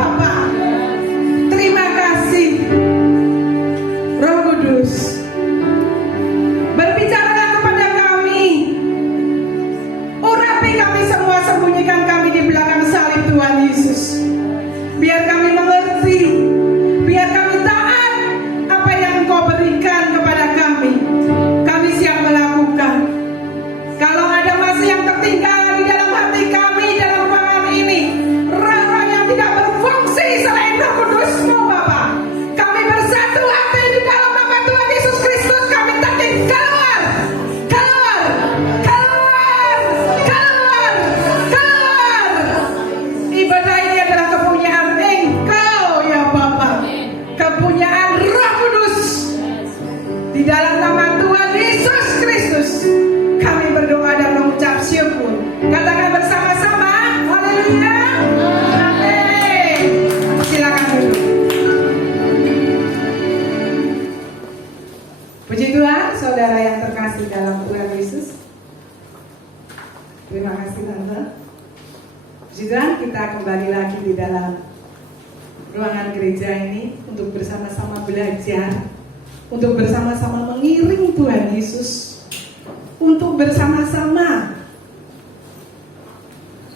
Bapak. Terima kasih Roh Kudus. Berbicaralah kepada kami. Urapi kami semua, sembunyikan kami di belakang salib Tuhan Yesus. Biar kami mengerti, biar kami taat apa yang Engkau berikan kepada kami. Kami siap melakukan. Kalau ada masih yang tertinggal di dalam hati kami, dalam ruangan ini, roh-roh yang tidak berfungsi selain Roh Kudus-Mu Bapa, kami bersatu hati di dalam nama Tuhan Yesus Kristus. Kami tarik keluar, keluar, keluar, keluar, keluar. Ibadah ini adalah kepunyaan Engkau ya Bapa, kepunyaan Roh Kudus. Di dalam nama Tuhan Yesus Kristus kami berdoa dan mengucap syukur. Katakan bersama-sama, haleluya, amin. Silakan duduk. Puji Tuhan, saudara yang terkasih dalam Tuhan Yesus. Terima kasih Tante. Puji Tuhan, kita kembali lagi di dalam ruangan gereja ini untuk bersama-sama belajar, untuk bersama-sama mengiring Tuhan Yesus, untuk bersama-sama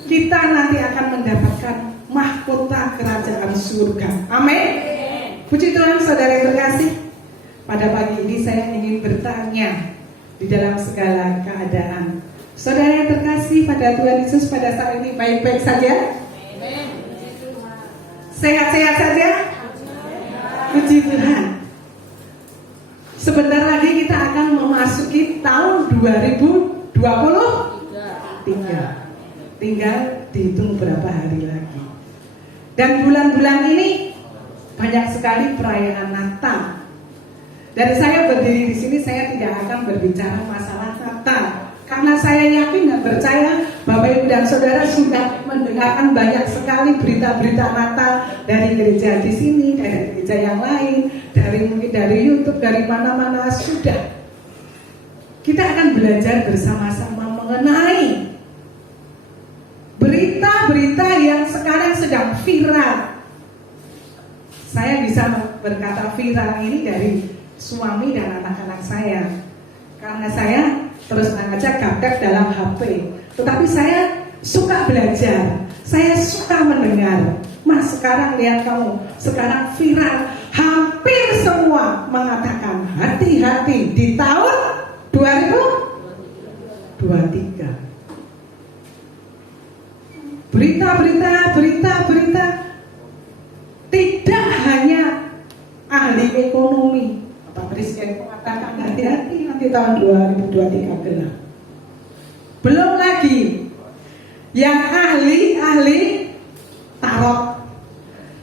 kita nanti akan mendapatkan mahkota kerajaan surga. Amin. Puji Tuhan, saudara yang terkasih. Pada pagi ini saya ingin bertanya di dalam segala keadaan. Saudara yang terkasih pada Tuhan Yesus, pada saat ini baik-baik saja? Sehat-sehat saja? Puji Tuhan. Sebentar lagi kita akan memasuki tahun 2023. Tinggal dihitung berapa hari lagi. Dan bulan-bulan ini banyak sekali perayaan Natal. Dan saya berdiri di sini, saya tidak akan berbicara masalah Natal, karena saya yakin dan percaya Bapak Ibu dan Saudara sudah mendengarkan banyak sekali berita-berita Natal dari gereja di sini, dari gereja yang lain, mungkin dari YouTube, dari mana-mana sudah. Kita akan belajar bersama-sama mengenai berita-berita yang sekarang sedang viral. Saya bisa berkata viral ini dari suami dan anak-anak saya, karena saya terus aja gaptek dalam HP. Tetapi saya suka belajar, saya suka mendengar. Mas, sekarang lihat kamu, sekarang viral, hampir semua mengatakan hati-hati di tahun 2023. Berita. Tidak hanya ahli ekonomi, Pak Presiden mengatakan hati-hati nanti tahun 2023 gelap. Belum lagi yang ahli tarot.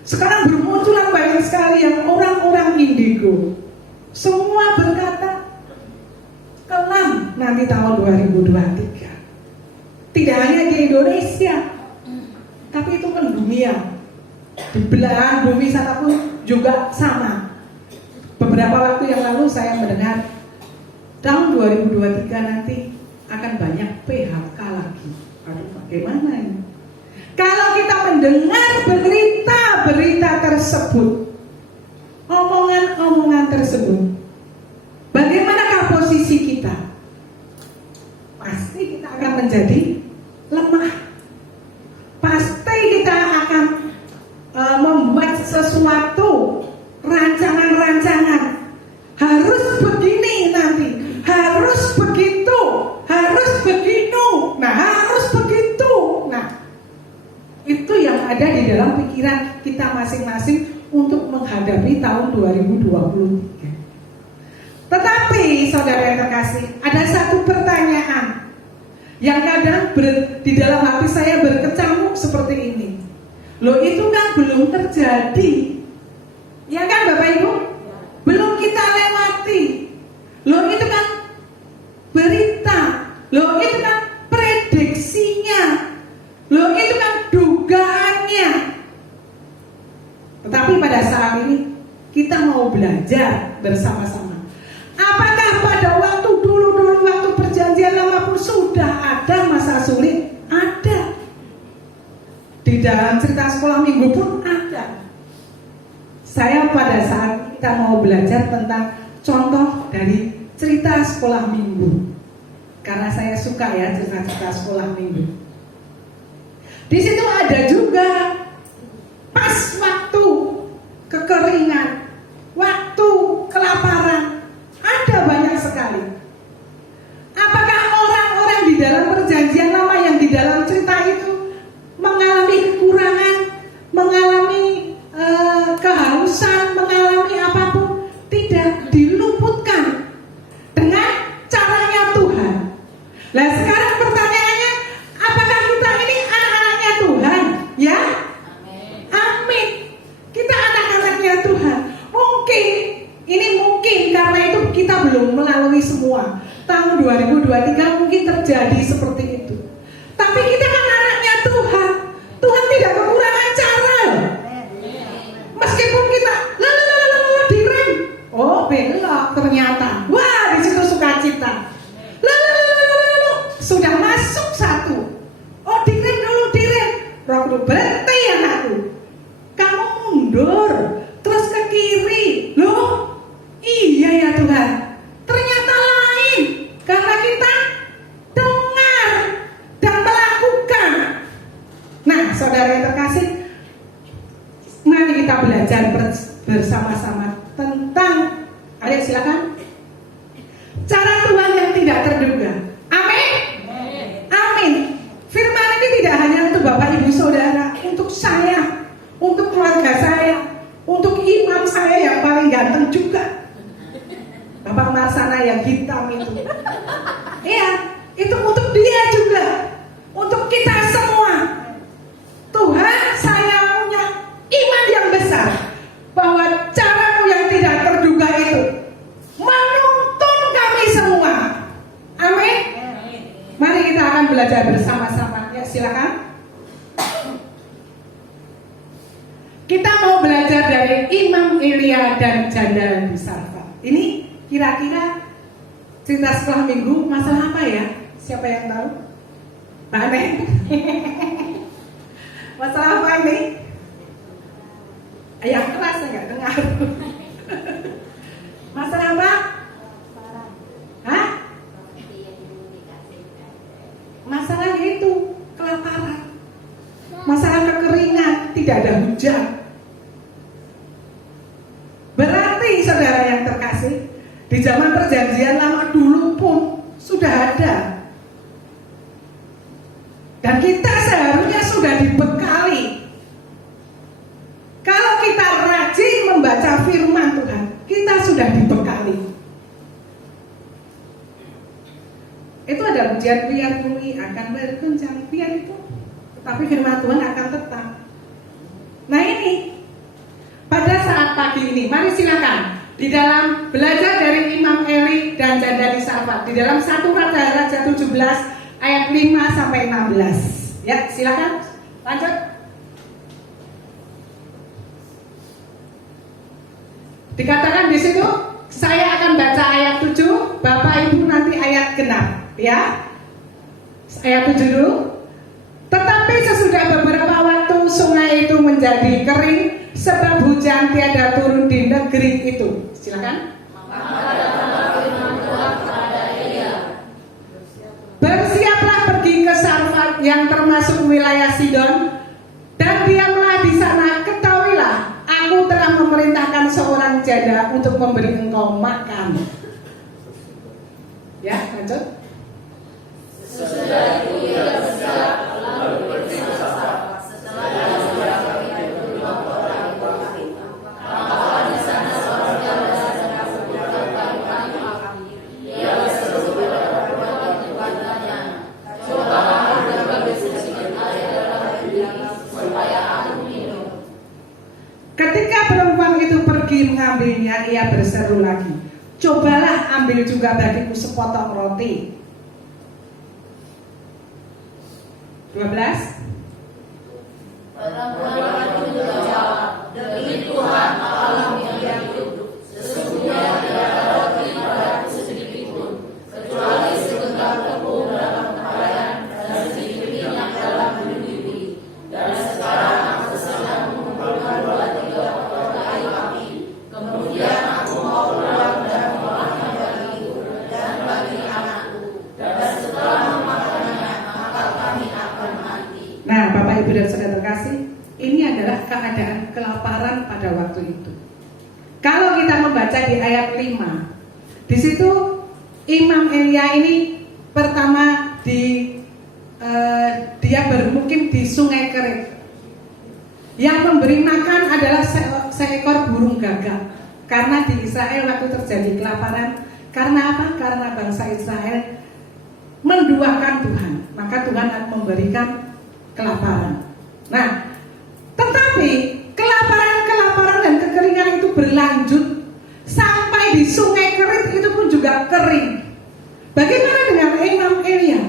Sekarang bermunculan banyak sekali yang orang-orang indigo. Semua berkata kelam nanti tahun 2023. Tidak hanya di Indonesia, tapi itu kan dunia. Di belahan bumi sana pun juga sama. Beberapa waktu yang lalu saya mendengar tahun 2023 nanti akan banyak PHK lagi. Aduh, bagaimana ini? Kalau kita mendengar berita-berita tersebut, omongan-omongan tersebut, bagaimanakah posisi kita? Pasti kita akan menjadi lemah. Pasti kita akan membuat sesuatu rancangan-rancangan. Harus begini nanti, harus begitu, harus begitu, harus begitu. Itu yang ada di dalam pikiran kita masing-masing untuk menghadapi tahun 2023. Tetapi saudara yang terkasih, ada satu pertanyaan yang kadang di dalam hati saya berkecamuk seperti ini. Loh, itu kan belum terjadi. Ya kan Bapak Ibu? Belum kita lewati. Loh, itu kan berita. Loh, itu kan prediksinya. Loh, itu kan dugaannya. Tetapi pada saat ini kita mau belajar bersama-sama. Apakah pada waktu dulu waktu perjanjian lama pun sudah ada masa sulit? Ada. Di dalam cerita sekolah minggu pun ada. pada saat kita mau belajar tentang contoh dari cerita sekolah minggu. Karena saya suka ya cerita-cerita sekolah minggu. Di situ ada juga pas waktu kekeringan, waktu kelaparan, ada banyak sekali. Apakah orang-orang di dalam perjanjian lama yang di dalam cerita itu mengalami kekurangan, mengalami kehausan, mengalami apapun? Tidak, diluputkan dengan caranya Tuhan. Nah sekarang pertanyaannya, apakah kita ini anak-anaknya Tuhan? Ya? Amin. Kita anak-anaknya Tuhan. Mungkin, ini mungkin karena itu kita belum melalui semua. Tahun 2023 mungkin terjadi seperti itu. Tapi kita kan anaknya Tuhan. Tuhan tidak kekurangan cara. Meskipun kita direm, oh belok ternyata. Wah di situ sukacita. Sudah masuk satu. Oh direm dulu direm. Roh Kudus berhenti anakku. Kamu mundur terus ke kiri. Loh iya ya Tuhan. Ternyata lain karena kita dengar dan melakukan. Nah saudara yang terkasih, mari kita belajar bersama-sama tentang, ayo silakan, cara Tuhan yang tidak terduga. Amin. Amin. Firman ini tidak hanya untuk Bapak Ibu Saudara, untuk saya, untuk keluarga saya, untuk imam saya yang paling ganteng juga, Bapak Marsana yang hitam itu. Iya, itu untuk dia juga, untuk kita semua. Tuhan, saya punya iman yang besar bahwa caramu yang tidak terduga itu menuntun kami semua. Amin. Mari kita akan belajar bersama-sama. Ya silakan. Kita mau belajar dari Imam Elia dan janda di Sarfat. Ini kira-kira cerita sekolah minggu masalah apa ya? Siapa yang tahu? Pak Neng. Masalah apa ini? Yang keras enggak dengar. Masalah apa? Hah? Masalah itu kelaparan. Masalah kekeringan, tidak ada hujan. Berarti saudara yang terkasih, di zaman perjanjian lama dulu pun sudah ada. Dan kita seharusnya sudah dibekali. Kalau kita rajin membaca firman Tuhan, kita sudah dibekali. Itu ada hujan biar bumi akan berguncang, biar itu. Tapi firman Tuhan akan tetap. Nah ini, pada saat pagi ini, mari silakan di dalam belajar dari Imam Eli dan janda di Sarfat, di dalam 1 Raja 17 ayat 5 sampai 16. Ya, silakan lanjut. Dikatakan di situ, saya akan baca ayat 7, Bapak Ibu nanti ayat genap, ya. Ayat 7 dulu. Tetapi sesudah beberapa waktu sungai itu menjadi kering sebab hujan tiada turun di negeri itu. Silakan. Bersiaplah pergi ke Sarfat yang termasuk wilayah Sidon, dan diamlah di sana. Ketahuilah, aku telah memerintahkan seorang janda untuk memberi engkau makan. Ya, lanjut. Sesudah itu ia bersiap lalu pergi ke Sarfat. Setelah ia pergi kedua orang itu, maka di sana seorang janda sedang berbuat kayu. Ia berseru kepada perempuan yang dibantahnya, cobalah anda bagi sedikit air dalam diri supaya aku minum. Ketika perempuan itu pergi mengambilnya, ia berseru lagi, cobalah ambil juga bagiku sepotong roti. 12. Perempuan itu menjawab, demi Tuhan Allah yang hidup, sesungguhnya tidak ada roti padaku sedikit pun, kecuali segenggam tepung dalam tempayan dan sedikit minyak dalam mendidih. Dan sekarang aku sedang mengumpulkan 2-3 potong kayu api kelaparan pada waktu itu. Kalau kita membaca di ayat 5, di situ Imam Elia ini pertama dia bermukim di Sungai Kerit. Yang memberi makan adalah seekor burung gagak. Karena di Israel waktu terjadi kelaparan, karena apa? Karena bangsa Israel menduakan Tuhan, maka Tuhan akan memberikan kelaparan. Nah, tetapi kelaparan dan kekeringan itu berlanjut sampai di Sungai Kerit itu pun juga kering. Bagaimana dengan Imam Elia?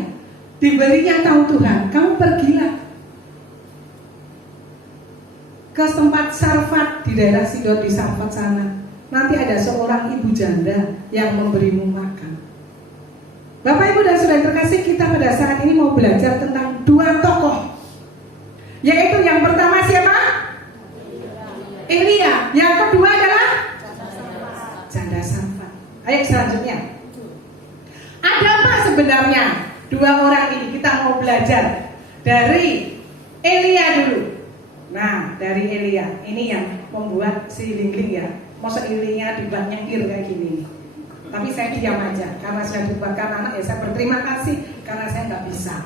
Diberinya tahu Tuhan, kamu pergilah ke tempat Sarfat di daerah Sidon, di Sarfat sana. Nanti ada seorang ibu janda yang memberimu makan. Bapak, Ibu, dan Saudara terkasih, kita pada saat ini mau belajar tentang dua tokoh. Yaitu yang pertama siapa? Elia. Yang kedua adalah janda Sarfat. Ayo selanjutnya. Ada apa sebenarnya dua orang ini? Kita mau belajar dari Elia dulu. Nah, dari Elia ini yang membuat si Lingling ya. Masa Elinya dibuat nyengir kayak gini. Tapi saya diam aja karena sudah dibuatkan anak, ya saya berterima kasih karena saya nggak bisa.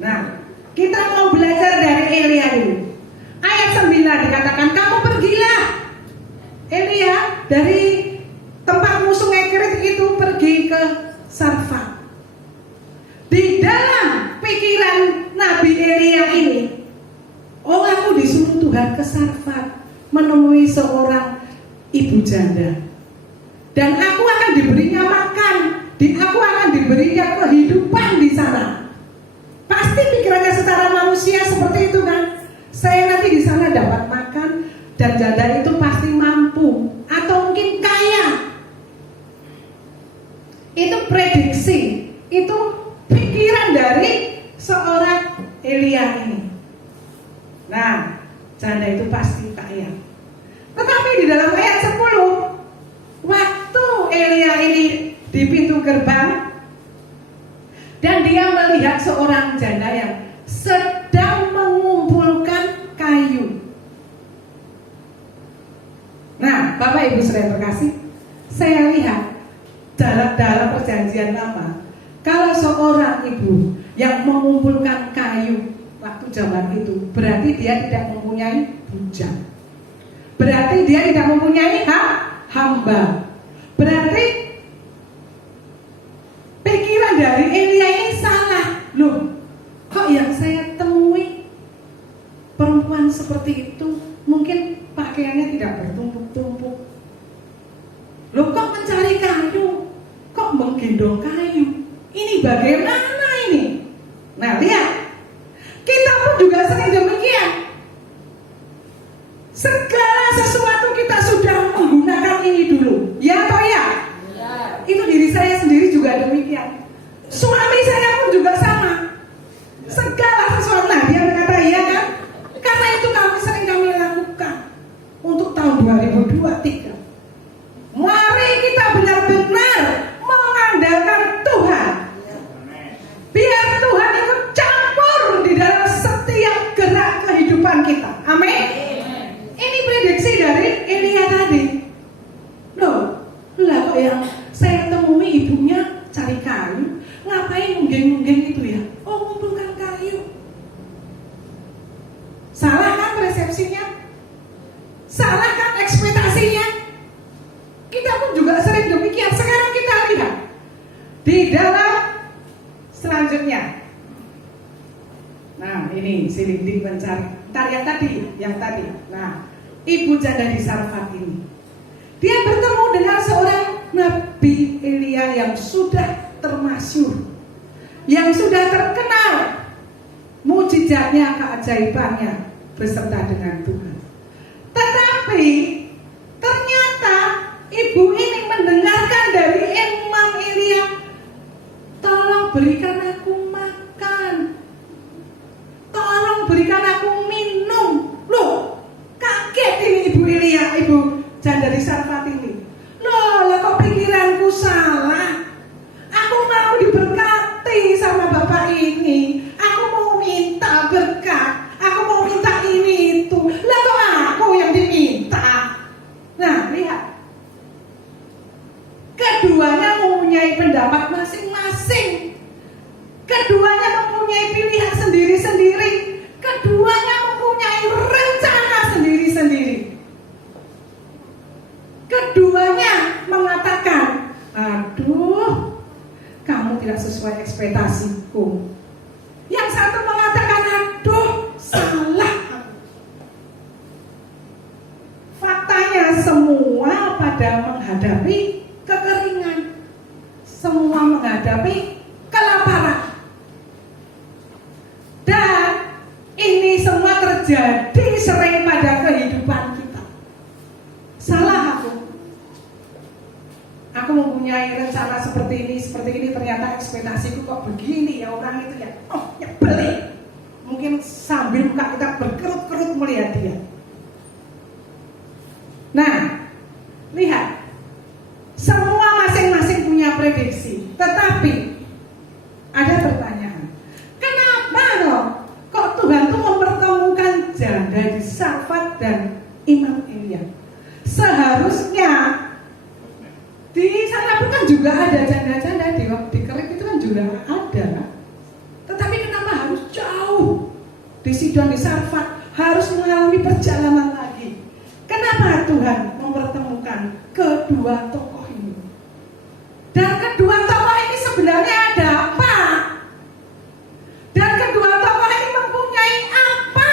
Nah, kita mau belajar dari Elia dulu. Ayat 9 dikatakan, kamu pergilah Elia dari tempatmu Sungai Kerit itu pergi ke Sarfat. Di dalam pikiran Nabi Elia ini, oh, aku disuruh Tuhan ke Sarfat menemui seorang ibu janda, dan aku akan diberinya makan, aku akan diberinya kehidupan di sana. Pasti pikirannya secara manusia seperti itu kan? Saya nanti di sana dapat makan, dan janda itu pasti mampu atau mungkin kaya. Itu prediksi, itu pikiran dari seorang Elia ini. Nah, janda itu pasti kaya. Tetapi di dalam ayat 10, waktu Elia ini di pintu gerbang, dan dia melihat seorang janda yang sedang mengumpulkan kayu. Nah, Bapak Ibu Saudara terkasih, saya lihat dalam perjanjian lama, kalau seorang ibu yang mengumpulkan kayu waktu zaman itu, berarti dia tidak mempunyai bujang. Berarti dia tidak mempunyai hamba. Berarti pikiran dari Elia ini salah. Loh, kok yang saya temui perempuan seperti itu mungkin pakaiannya tidak bertumpuk-tumpuk. Loh, kok mencari kayu? Kok menggendong kayu? Ini bagaimana ini? Nah, lihat. Kita pun juga sering demikian. Segala sesuatu kita sudah menggunakan ini dulu. Ya atau ya? Ya. Itu diri saya sendiri juga demikian. Suami saya pun juga sama. Segala sesuatu, nah dia berkata iya kan? Karena itu kami lakukan untuk tahun 2023. Mari kita benar-benar mengandalkan Tuhan. Biar Tuhan ikut campur di dalam setiap gerak kehidupan kita. Amin. Ini prediksi dari Elia tadi. Loh, lah kok yang saya temui ibunya cari kayu, ngapain munggeng-munggeng itu ya? Oh, ngumpulkan kayu. Salah kan persepsinya? Salah kan ekspektasinya? Kita pun juga sering demikian. Sekarang kita lihat di dalam selanjutnya. Nah, ini si Lingling mencari. Ntar yang tadi. Nah, ibu janda di Sarfat ini, dia bertemu dengan seorang Nabi Elia yang sudah termasyhur, yang sudah terkenal mujizatnya, keajaibannya beserta dengan Tuhan. Tetapi ternyata ibu ini mendengarkan dari Imam Elia, tolong berikan aku makan, tolong berikan aku minum. Loh, kaget ini ibu Elia, ibu janda di Sarfat ini. Loh, lah kok pikiranku salah? Aku mau diberkati sama bapak ini. Aku mau minta berkat. Aku mau minta ini itu. Lah kok aku yang diminta? kamu tidak sesuai ekspektasiku. Yang satu mengatakan, aduh, salah. Faktanya semua pada menghadapi kekeringan, semua menghadapi kelaparan. Dan ini semua terjadi sering pada kehidupan kita. Salah aku. Aku mempunyai rencana seperti ini, ternyata ekspektasiku kok begini ya orang itu ya. Oh, nyebelin. Mungkin sambil muka kita berkerut-kerut melihat dia. Nah, lihat. Semua masing-masing punya prediksi. Tetapi ada pertanyaan. Kenapa kok Tuhan tuh mempertemukan janda di Sarfat dan Imam Elia? Seharusnya di sana pun kan juga ada janda-janda, di Kerek itu kan juga ada. Tetapi kenapa harus jauh? Di Sidon, di Sarfat harus mengalami perjalanan lagi. Kenapa Tuhan mempertemukan kedua tokoh ini? Dan kedua tokoh ini sebenarnya ada apa? Dan kedua tokoh ini mempunyai apa?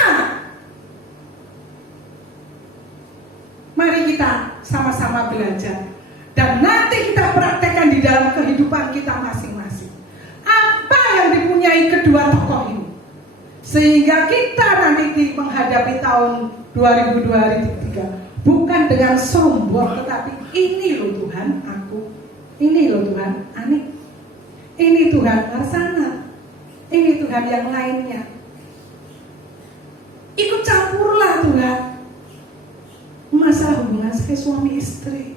Mari kita sama-sama belajar. Dan nanti kita praktekkan di dalam kehidupan kita masing-masing. Apa yang dipunyai kedua tokoh ini? Sehingga kita nanti menghadapi tahun 2023 bukan dengan sombong, tetapi ini loh Tuhan aku, ini loh Tuhan Ani, ini Tuhan Larsana, ini Tuhan yang lainnya. Ikut campurlah Tuhan. Masalah hubungan saya suami istri,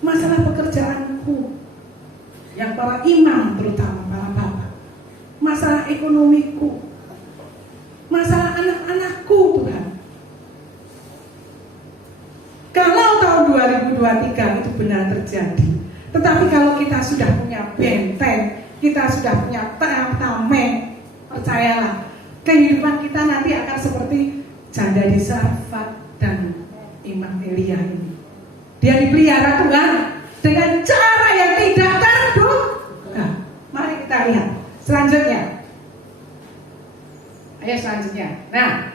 masalah pekerjaanku, yang para imam terutama para bapak, masalah ekonomiku, masalah anak-anakku Tuhan. Kalau tahun 2023 itu benar terjadi, tetapi kalau kita sudah punya benteng, kita sudah punya tameng, percayalah, kehidupan kita nanti akan seperti janda di Sarfat dan Imam Elia ini. Dia dipelihara Tuhan dengan cara yang tidak terduga. Mari kita lihat selanjutnya. Ayo selanjutnya. Nah,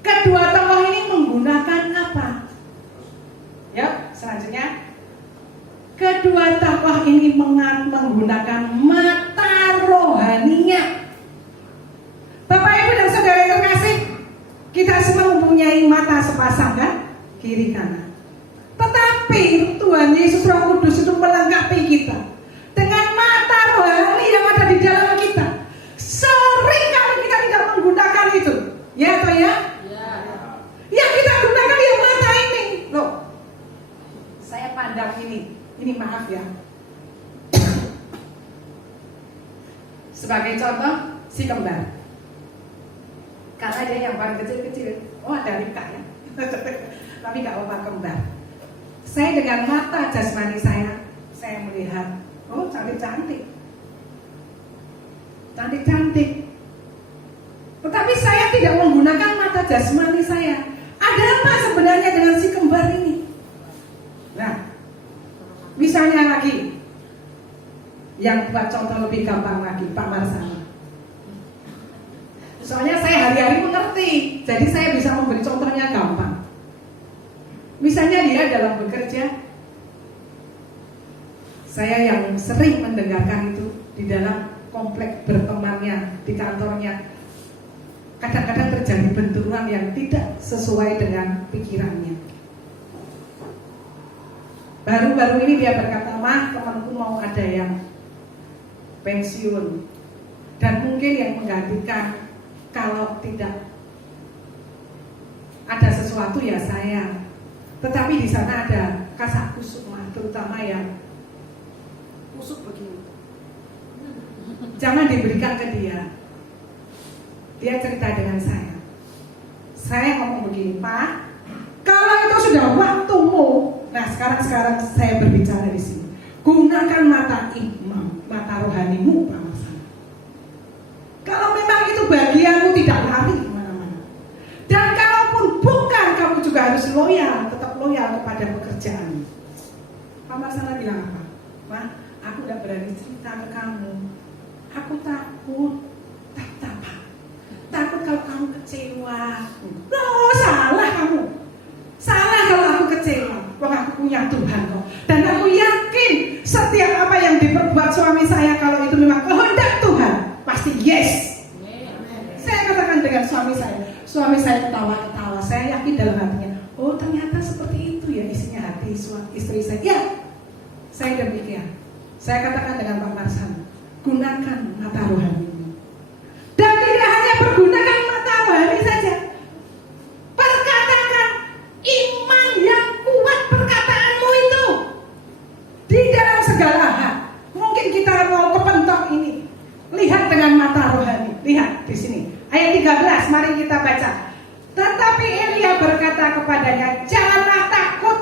kedua tokoh ini menggunakan apa? Yuk, selanjutnya. Kedua tokoh ini menggunakan mata rohaninya. Bapak Ibu dan saudara yang terkasih, kita semua mempunyai mata sepasang kan? Kiri kanan. Tetapi Tuhan Yesus Roh Kudus itu melengkapi kita dengan mata rohani yang ada di dalam kita. Sering kali kita tidak menggunakan itu. Ya atau ya? Yang kita gunakan yang mata ini. Loh, saya pandang ini. Ini maaf ya. Sebagai contoh, si kembar. Karena dia yang paling kecil-kecil. Oh, ada Rika ya. Tapi gak apa-apa kembar. Saya dengan mata jasmani saya melihat, oh cantik-cantik. Cantik-cantik. Tetapi saya tidak menggunakan mata jasmani saya. Ada apa sebenarnya dengan si kembar ini? Nah, misalnya lagi, yang buat contoh lebih gampang lagi, Pak Marsana. Soalnya saya hari-hari mengerti, jadi saya bisa memberi contohnya gampang. Misalnya dia dalam bekerja, saya yang sering mendengarkan itu di dalam komplek bertemannya, di kantornya, kadang-kadang terjadi benturan yang tidak sesuai dengan pikirannya. Baru-baru ini dia berkata, "Mah, temanku mau ada yang pensiun dan mungkin yang menggantikan, kalau tidak ada sesuatu ya saya. Tetapi di sana ada kasak kusuk, mah, terutama yang kusuk begini. Jangan diberikan ke dia." Dia cerita dengan saya. Saya ngomong begini, "Pak, kalau itu sudah waktumu." Nah, sekarang saya berbicara di sini. Gunakan mata imam, mata rohanimu, Pak Marsana. Kalau memang itu bagianmu, tidak lari kemana-mana. Dan kalaupun bukan, kamu juga harus loyal, tetap loyal kepada pekerjaan. Pak Marsana bilang apa? "Mah, aku berani cerita ke kamu. Aku takut. Takut kalau kamu kecewa. Oh, salah kamu. Salah kalau aku kecewa. Wah, aku punya Tuhan kok. Dan aku yakin setiap apa yang diperbuat suami saya, kalau itu memang kehendak Tuhan, pasti yes. Saya katakan dengan suami saya. Suami saya ketawa-ketawa. Saya yakin dalam hatinya, oh ternyata seperti itu ya isinya hati istri saya. Ya, saya demikian. Saya katakan dengan Pak Marsan, gunakan mata rohani. Dan tidak hanya pergunakan mata rohani saja. Perkatakan iman yang kuat perkataanmu itu di dalam segala hal. Mungkin kita mau kepentok ini. Lihat dengan mata rohani. Lihat di sini. Ayat 13, mari kita baca. Tetapi Elia berkata kepadanya, janganlah takut,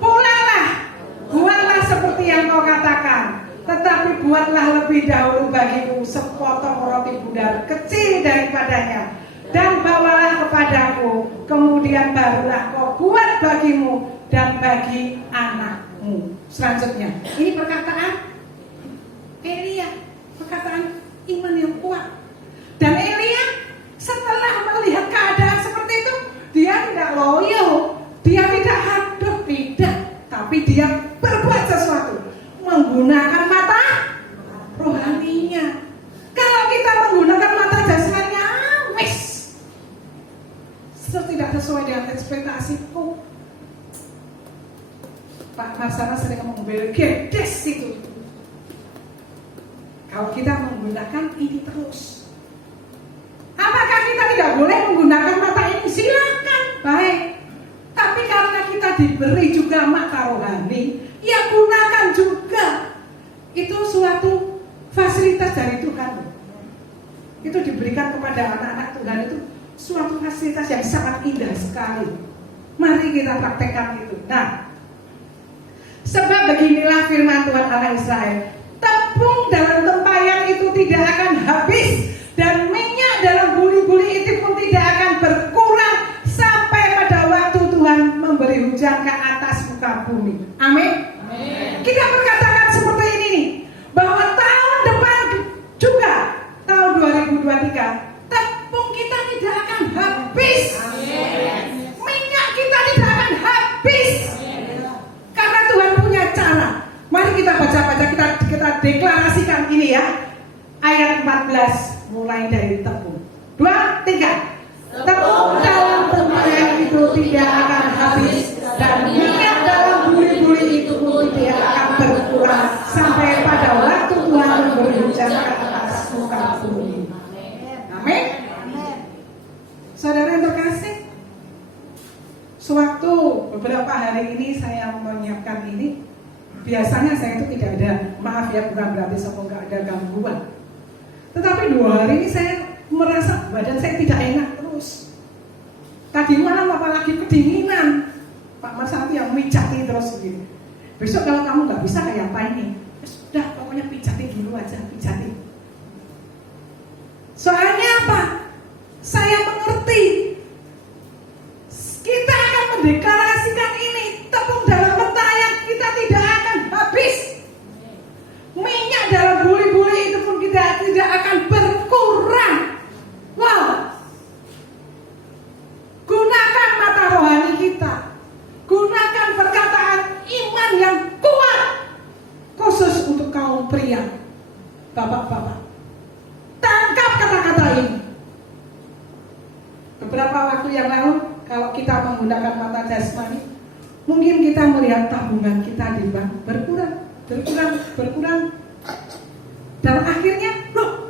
pulanglah, buatlah seperti yang kau katakan. Tetapi buatlah lebih dahulu bagiku sepotong roti bundar kecil daripadanya, dan bawalah kepadaku, kemudian barulah kau buat bagimu dan bagi anakmu. Selanjutnya, ini perkataan Elia, perkataan iman yang kuat. Dan Elia setelah melihat keadaan seperti itu, dia tidak loyo, dia tidak haduh, tidak, tapi dia berbuat sesuatu, menggunakan mata rohaninya. Kalau kita menggunakan mata jasmaninya, wes tidak sesuai dengan ekspektasiku. Pak Marsana sering ngomong gedes itu. Kalau kita menggunakan ini terus, apakah kita tidak boleh menggunakan mata ini? Silakan, baik. Tapi karena kita diberi juga mata rohani, ya gunakan juga. Itu suatu fasilitas dari Tuhan. Itu diberikan kepada anak-anak Tuhan, itu suatu fasilitas yang sangat indah sekali. Mari kita praktekkan itu. Nah, sebab beginilah firman Tuhan Allah Israel, tepung dalam tempayan itu tidak akan habis, dan minyak dalam buli-buli itu pun tidak akan berkurang sampai pada waktu Tuhan memberi hujan ke atas muka bumi. Amin. Kita berkatakan seperti ini nih, bahwa tahun depan juga, tahun 2023, tepung kita tidak akan habis. Minyak kita tidak akan habis. Karena Tuhan punya cara. Mari kita baca-baca, kita deklarasikan ini ya. Ayat 14 mulai dari tepung. 2, 3. Tepung dalam tempayan itu tidak akan habis, dan minyak dalam buli-buli itu pun tidak akan berkurang sampai pada waktu Tuhan memberi hujan ke atas muka bumi. Amin. Saudara yang terkasih, sewaktu beberapa hari ini saya menyiapkan ini, biasanya saya itu tidak ada, maaf ya, bukan berarti semoga ada gangguan. Tetapi 2 hari ini saya merasa badan saya tidak enak terus. Tadi malam apalagi kedinginan, Pak Mas Santi yang mijati terus begini. Besok kalau kamu nggak bisa kayak apa ini, sudah pokoknya pijati dulu aja, pijati. Soalnya apa? Saya mengerti. Kita akan mendeklarasikan ini, tepung dalam tempayan kita tidak akan habis. Minyak dalam buli-buli itu pun tidak akan berkurang. Wow. Gunakan mata rohani kita. Gunakan perkataan iman yang kuat. Khusus untuk kaum pria, bapak-bapak. Tangkap kata-kata ini. Beberapa waktu yang lalu, kalau kita menggunakan mata jasmani, mungkin kita melihat tabungan kita di bank berkurang. Dan akhirnya, loh,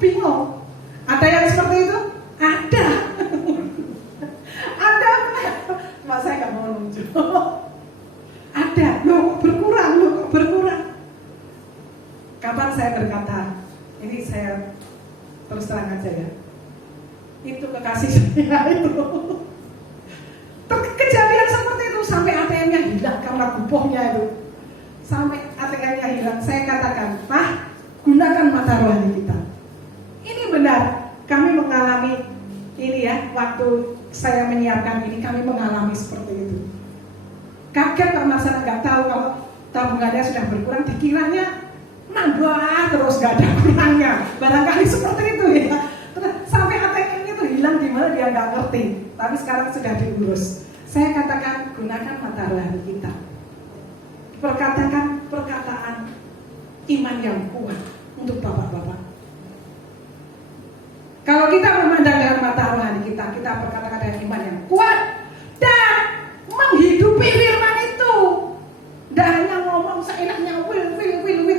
bingung. Ada yang seperti itu? Ada. Ada. Mas saya nggak mau lucu. Ada. Loh, berkurang. Kapan saya berkata, ini saya terus terang aja ya. Itu kekasih saya itu. Kejadian seperti itu sampai ATM-nya hilang karena bubohnya itu. Sampai ATM-nya hilang, saya katakan, Pak, gunakan mata rohani kita. Ini benar, kami mengalami ini ya, waktu saya menyiapkan ini, kami mengalami seperti itu. Kaget Pak Marsana, nggak tahu kalau tabungannya sudah berkurang, dikiranya nambah terus, gak ada kurangnya. Barangkali seperti itu ya. Terus sampai ATM itu hilang di mana dia nggak ngerti. Tapi sekarang sudah diurus. Saya katakan gunakan mata rohani kita. Perkatakan perkataan iman yang kuat untuk bapak-bapak. Kalau kita memandang dengan mata rohani kita, kita berkata-kata dengan iman yang kuat dan menghidupi firman itu. Tidak hanya ngomong seenaknya wil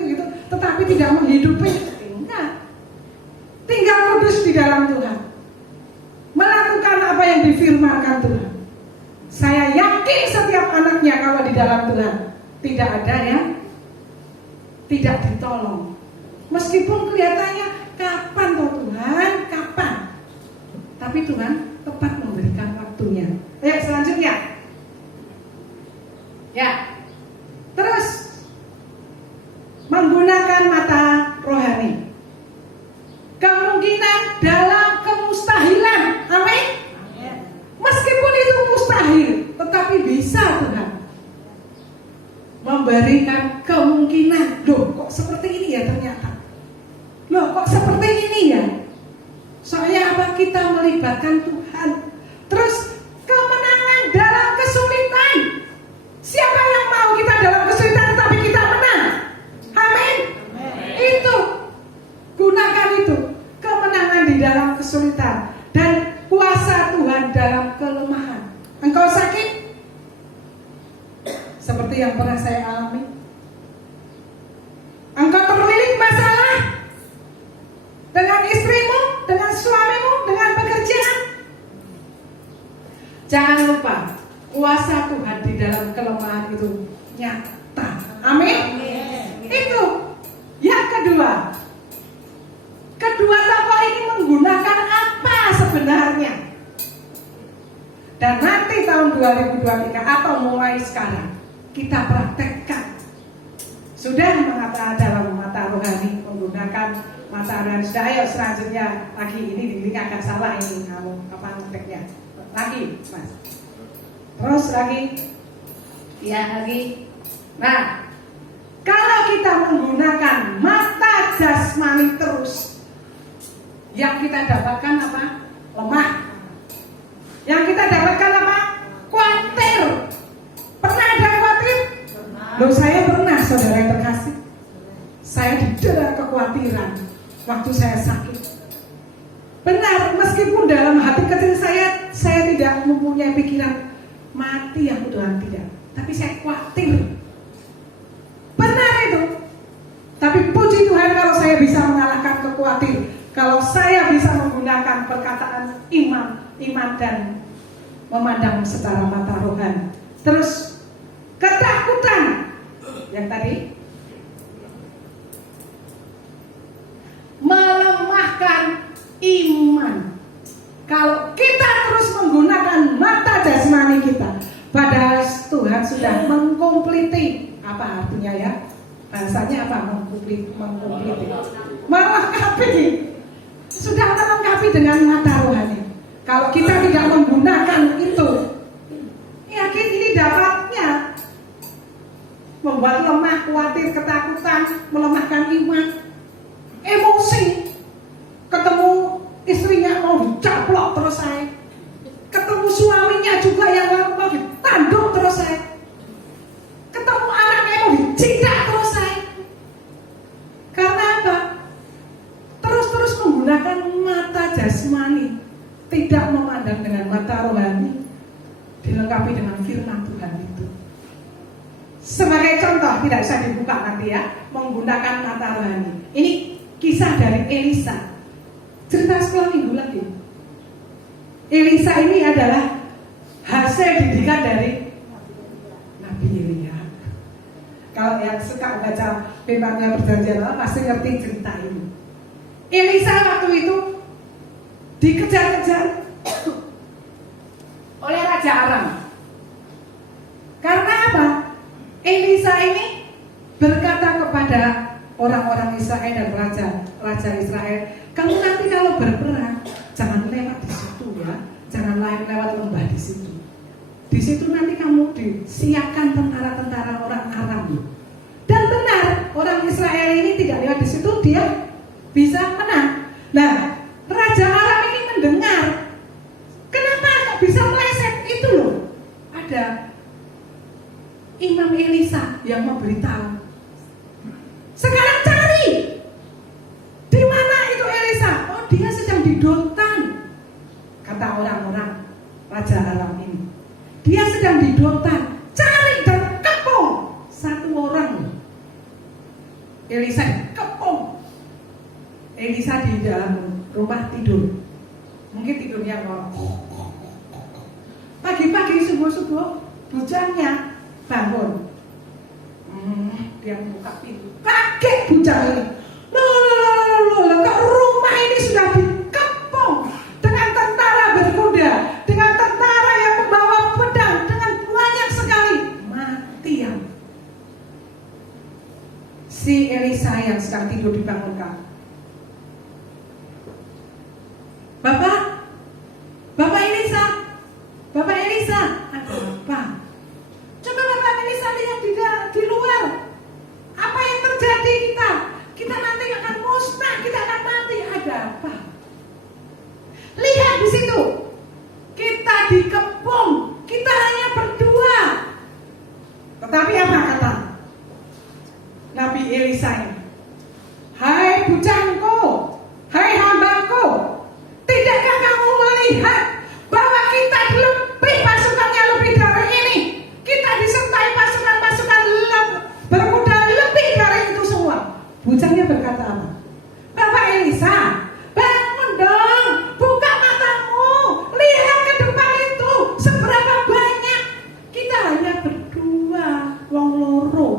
gitu, tetapi tidak menghidupi. Enggak. Tinggal kudus di dalam Tuhan. Melakukan apa yang difirmankan Tuhan. Saya yakin setiap anaknya kalau di dalam Tuhan tidak ada yang tidak ditolong. Meskipun kelihatannya kapan toh Tuhan, kapan? Tapi Tuhan tepat memberikan waktunya. Ayo selanjutnya. Ya. Terus menggunakan mata rohani. Kemungkinan dalam kemustahilan. Amin. Meskipun itu mustahil, tetapi bisa Tuhan memberikan kemungkinan. Loh, kok seperti ini ya ternyata. Loh, kok seperti ini ya. Soalnya apa? Kita melibatkan Tuhan. Terus kemenangan dalam kesulitan. Siapa yang mau kita dalam kesulitan tetapi kita menang? Amin. Itu. Gunakan itu. Kemenangan di dalam kesulitan. Dan kuasa Tuhan dalam kelemahan. Engkau sakit? Seperti yang pernah saya alami. Engkau terlilit masalah dengan istrimu, dengan suamimu, dengan pekerjaan. Jangan lupa, kuasa Tuhan di dalam kelemahan itu nyata. Amin. Itu. Yang kedua. Kedua tokoh ini menggunakan apa sebenarnya? Dan nanti tahun 2023 atau mulai sekarang kita praktekkan. Sudah mengatakan dalam mata rohani, menggunakan mata rohani. Sudah, ayo selanjutnya lagi. Ini agak salah ini kamu kapan ngeteknya. Lagi, Mas. Terus lagi. Ya, lagi. Nah, kalau kita menggunakan mata jasmani terus, yang kita dapatkan apa? Lemah. Yang kita dapatkan apa? Khawatir. Pernah ada khawatir? Loh, saya pernah, saudara yang terkasih. Saya didera kekhawatiran waktu saya sakit. Benar, meskipun dalam hati kecil saya tidak mempunyai pikiran mati ya Tuhan, tidak. Tapi saya khawatir. Benar itu. Tapi puji Tuhan kalau saya bisa mengalahkan kekhawatiran. Kalau saya bisa menggunakan perkataan iman dan memandang secara mata rohani. Terus ketakutan yang tadi melemahkan iman. Kalau kita terus menggunakan mata jasmani kita, padahal Tuhan sudah mengkompliti. Apa artinya ya? Bahasanya apa? Mengkompliti. Melengkapi. Sudah melengkapi dengan mata rohani. Kalau kita tidak menggunakan itu, yakin ini dapatnya membuat lemah, khawatir, ketakutan, melemahkan iman, emosi. Ketemu istrinya mau dicaplok terus saya, ketemu suaminya juga yang mau ditanduk terus saya, ketemu anaknya mau dicinta terus saya. Karena apa? Terus menggunakan mata jasmani, tidak memandang dengan mata rohani, dilengkapi dengan firman Tuhan itu. Sebagai contoh, tidak bisa dibuka nanti ya, menggunakan mata rohani. Ini kisah dari Elisa. Cerita sekolah minggu lagi. Elisa ini adalah hasil didikan dari Nabi Elia. Kalau yang suka baca firman Perjanjian Lama pasti ngerti cerita ini. Elisa waktu itu dikejar-kejar oleh Raja Aram. Karena apa? Elisa ini berkata kepada orang-orang Israel dan raja Israel, kamu nanti kalau berperang jangan lewat di situ ya, jangan lewat lembah di situ. Di situ nanti kamu disiapkan tentara-tentara orang Aram. itu loh ada Imam Elisa yang memberitahu. Sekarang cari di mana itu Elisa. Oh, dia sedang di Dotan, kata orang-orang Raja Aram ini. Dia sedang di Dotan. Cari dan kepung satu orang. Elisa kepung. Elisa di dalam rumah tidur. Mungkin tidurnya pagi-pagi subuh-subuh bujangnya bangun. Dia buka pintu. Kaget bujang ini. Loh, kok rumah ini sudah dikepung dengan tentara berkuda, dengan tentara yang membawa pedang, dengan banyak sekali. Mati ya. Si Elisa yang sedang tidur dibangunkan. Bapak Elisa, ada apa? Coba Bapak Elisa lihat di luar. Apa yang terjadi kita? Kita nanti akan musnah, kita akan mati. Ada apa? Lihat di situ. Kita dikepung, kita hanya berdua. Tetapi apa kata Nabi Elisa ini? Hai bujangku, hai hambaku, tidakkah kamu melihat bahwa kita lebih pasukannya lebih dari ini? Kita disertai pasukan-pasukan berkuda lebih dari itu semua. Bujangnya berkata apa? Bapak Elisa, bangun dong, buka matamu, lihat ke depan itu seberapa banyak. Kita hanya berdua, wong loro.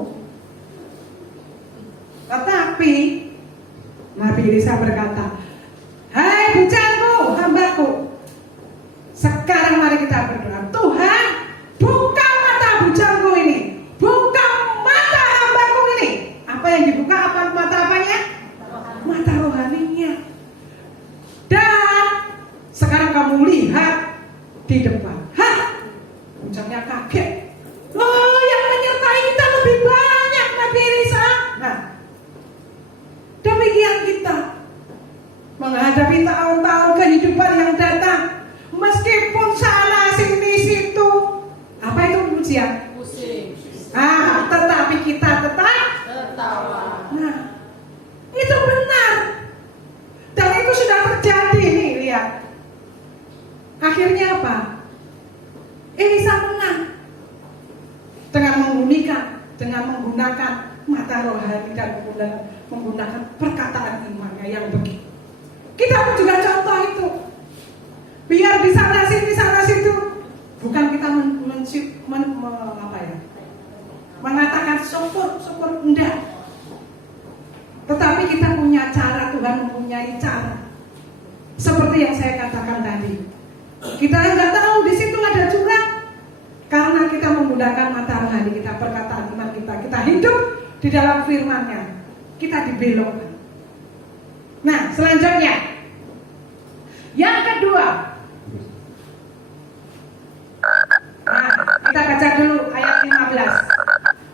Tetapi Nabi Elisa berkata, hai bujangku, hambaku, sekarang mari kita berdoa. Tuhan, buka mata bujangku ini, buka mata hambaku ini. Apa yang dibuka? Apa mata apanya? Mata rohaninya. Dan sekarang kamu lihat di depan. Hah? Bujangnya kaget. Oh, yang menyertai kita lebih banyak, Nabi Elisa. Nah, demikian kita menghadapi tahun-tahun kehidupan yang datang. Meskipun sana sini situ, apa itu ujian? Pusing. Tetapi kita tetap Tertawa. Nah, itu benar. Dan itu sudah terjadi nih, lihat. Akhirnya apa? Elisa menang dengan menggunakan mata rohani dan menggunakan perkataan imannya yang begitu. Kita pun juga contoh itu. Biar di sana situ, bukan kita mengatakan syukur enggak. Tetapi kita punya cara, Tuhan mempunyai cara. Seperti yang saya katakan tadi. Kita enggak tahu di situ ada jurang karena kita menggunakan mata rohani kita, perkataan iman kita hidup di dalam firman-Nya. Kita dibelokkan. Nah, selanjutnya yang kedua. Nah, kita baca dulu ayat 15.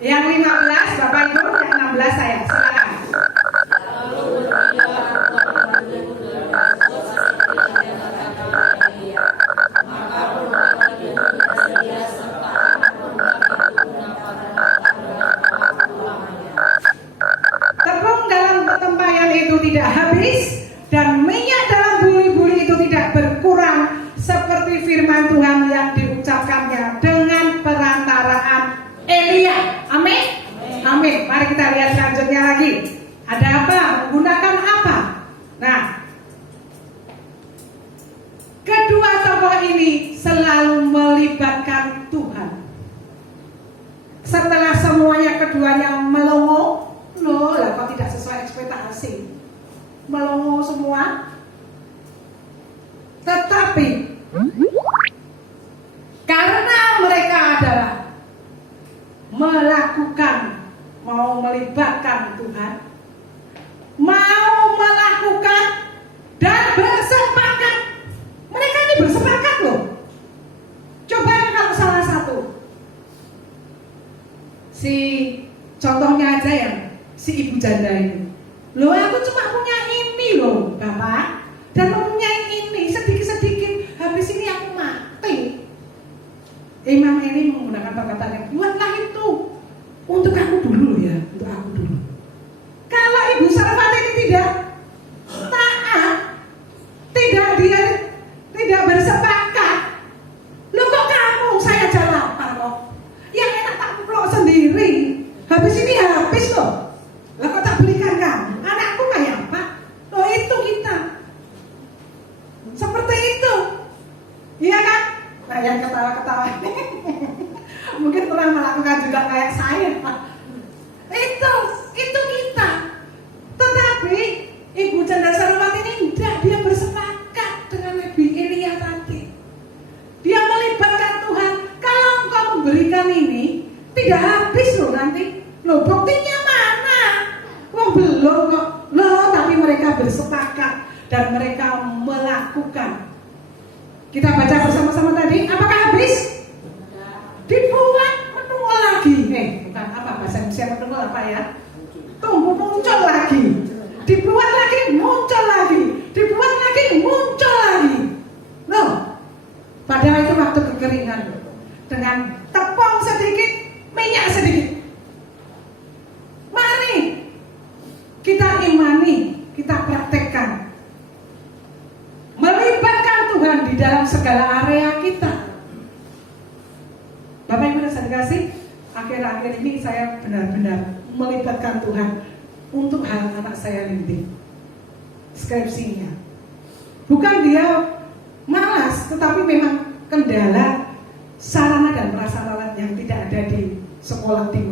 Yang 15 Bapak Ibu, yang 16 saya. Silakan. Tepung dalam tempayan itu tidak habis dan minyak dalam buli-buli itu tidak berkurang, seperti firman Tuhan yang diucapkannya dengan perantaraan Elia. Amin. Amin. Mari kita lihat selanjutnya lagi. Ada apa? Menggunakan apa? Nah, kedua tokoh ini selalu melibatkan Tuhan. Setelah semuanya keduanya melongo, loh, lah kok tidak sesuai ekspektasi. Melongo semua. Tetapi karena mereka adalah mau melibatkan Tuhan, mau melakukan dan bersepakat. Mereka ini bersepakat loh. Coba kalau salah satu, si contohnya aja ya, si ibu janda ini. Loh, aku cuma punya ini loh Bapak, dan mempunyai ini sedikit-sedikit, habis ini aku mati. Imam ini menggunakan perkataan yang buatlah itu untuk aku dulu ya, untuk aku dulu. Kalau Ibu Sarfati ini tidak taat, tidak bersepakat, lo kok kamu saya aja lapar kok. Yang enak tak peluk sendiri. Habis ini habis loh. Lah kok tak belikan kamu? Anakku kayak apa? Oh itu kita. Seperti itu. Iya kan? Nah yang ketawa-ketawa mungkin pernah melakukan juga kayak saya. Itu kita. Tetapi Ibu Chandra Sarwati ini tidak, dia bersepakat dengan Nabi Elia tadi. Dia melibatkan Tuhan. Kalau engkau memberikan ini, tidak habis loh nanti. Loh buktinya mana? Wong belum kok. Loh tapi mereka bersepakat dan mereka melakukan. Kita baca bersama-sama tadi. Apakah habis? Dibuat menunggu lagi. Bukan apa bahasa Indonesia menunggu apa ya? Tunggu muncul lagi. Dibuat lagi, muncul lagi. Dibuat lagi, muncul lagi. Loh, padahal itu waktu kekeringan. Dengan tepung sedikit, minyak sedikit. Mari kita imani, kita praktekkan. Melibatkan Tuhan di dalam segala area kita. Bapak Ibu dan saya kasih, akhir-akhir ini saya benar-benar melibatkan Tuhan untuk hal anak saya nanti skripsinya. Bukan dia malas, tetapi memang kendala sarana dan prasarana yang tidak ada di sekolah di